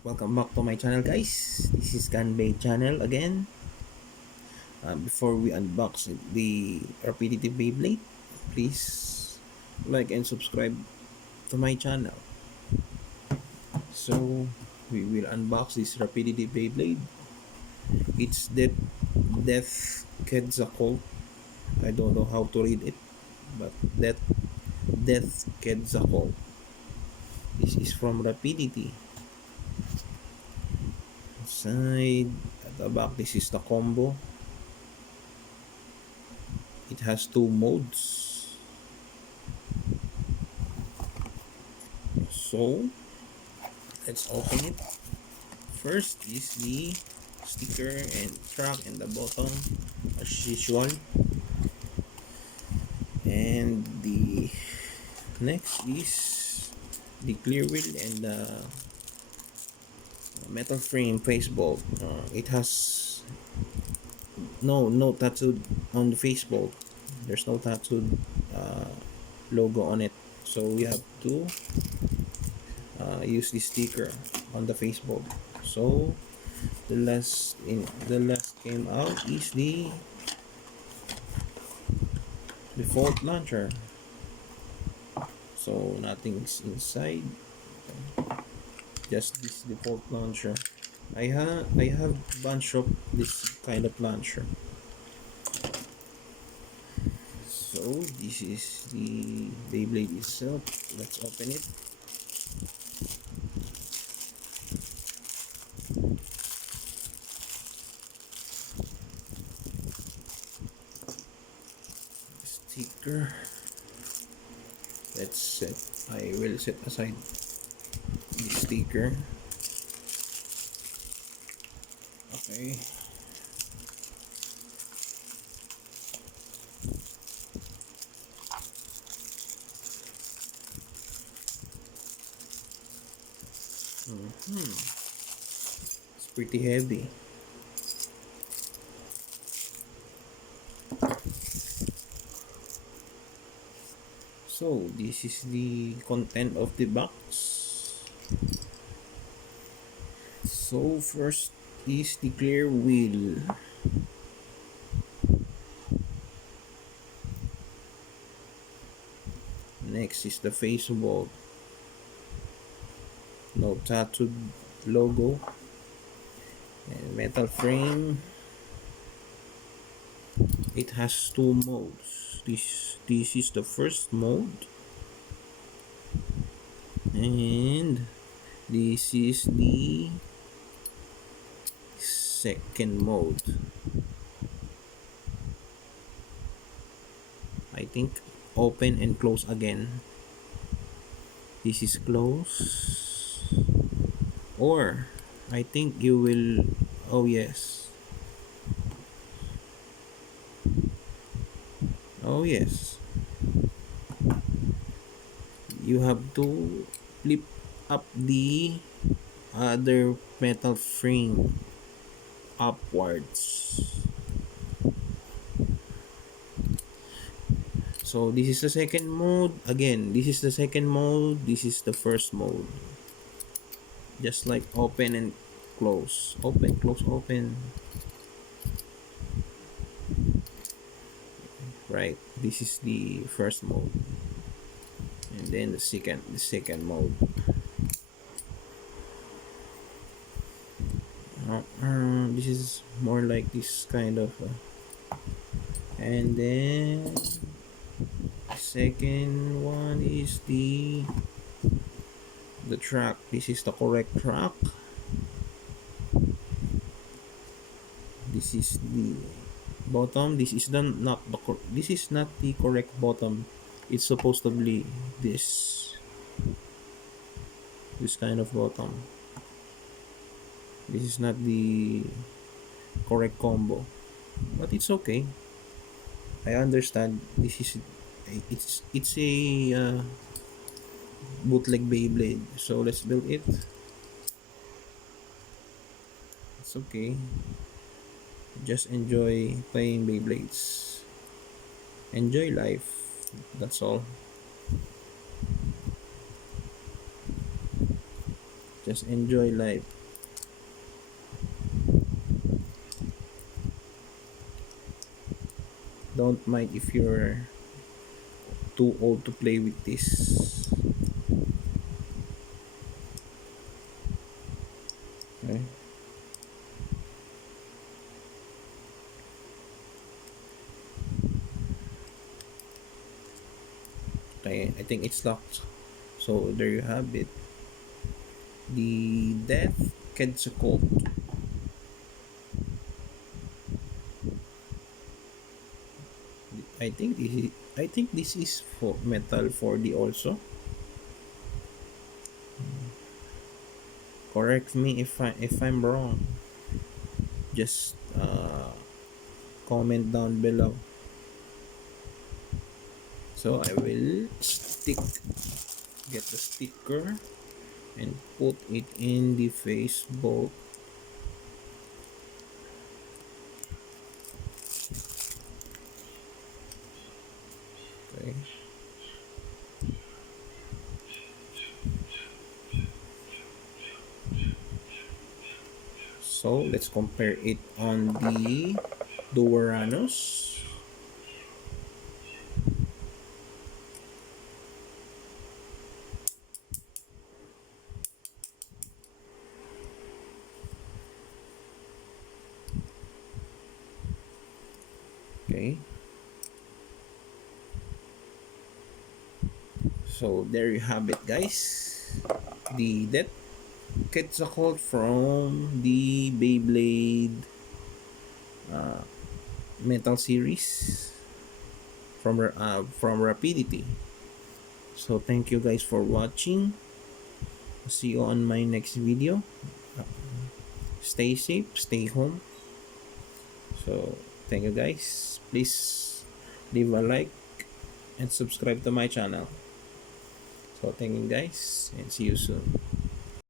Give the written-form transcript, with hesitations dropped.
Welcome back to my channel, guys. This is Kanbei channel again. Before we unbox the Rapidity Beyblade, please like and subscribe to my channel. So we will unbox this Rapidity Beyblade. It's Death Quetzalcoatl. I don't know how to read it, but Death Quetzalcoatl. This is from Rapidity. Inside at the back, this is the combo. It has two modes. So let's open it. First is the sticker and track and the bottom as usual. And the next is the clear wheel and the metal frame face bolt. It has no tattooed on the face bolt. There's no tattooed uh, logo on it. So we have to use the sticker on the face bolt. So the last came out is the default launcher. So nothing's inside, just this default launcher. I have bunch of this kind of launcher. So this is the Beyblade itself. Let's open it. Sticker. I will set aside the sticker. Okay. It's pretty heavy. So this is the content of the box. So first is the clear wheel. Next is the face bolt. No tattooed logo. And metal frame. It has two modes. This is the first mode. And this is the second mode. I think open and close again. This is close. Or I think you will, oh yes. Oh yes. You have to flip up the other metal frame upwards. So this is the second mode. Again, this is the second mode. This is the first mode. Just like open and close. Open, close, open. Right. This is the first mode. And then the second mode. This is more like this kind of and then second one is the track. This is the correct track. This is the bottom. This is this is not the correct bottom. It's supposed to be this kind of bottom. This is not the correct combo, but it's okay. I understand. It's a bootleg Beyblade, so let's build it. It's okay. Just enjoy playing Beyblades. Enjoy life. That's all. Just enjoy life. Don't mind if you're too old to play with this. Okay. Okay, I think it's locked. So there you have it. The Death Quetzalcoatl. I think this is for Metal 4D also. Correct me if I'm wrong. Just comment down below. So I will get the sticker and put it in the Facebook. Okay. So let's compare it on the Dueranos. Okay. So there you have it, guys. The Death Quetzalcoatl from the Beyblade Metal series from Rapidity. So thank you guys for watching. See you on my next video. Stay safe, stay home. So thank you guys. Please leave a like and subscribe to my channel. So thank you guys and see you soon.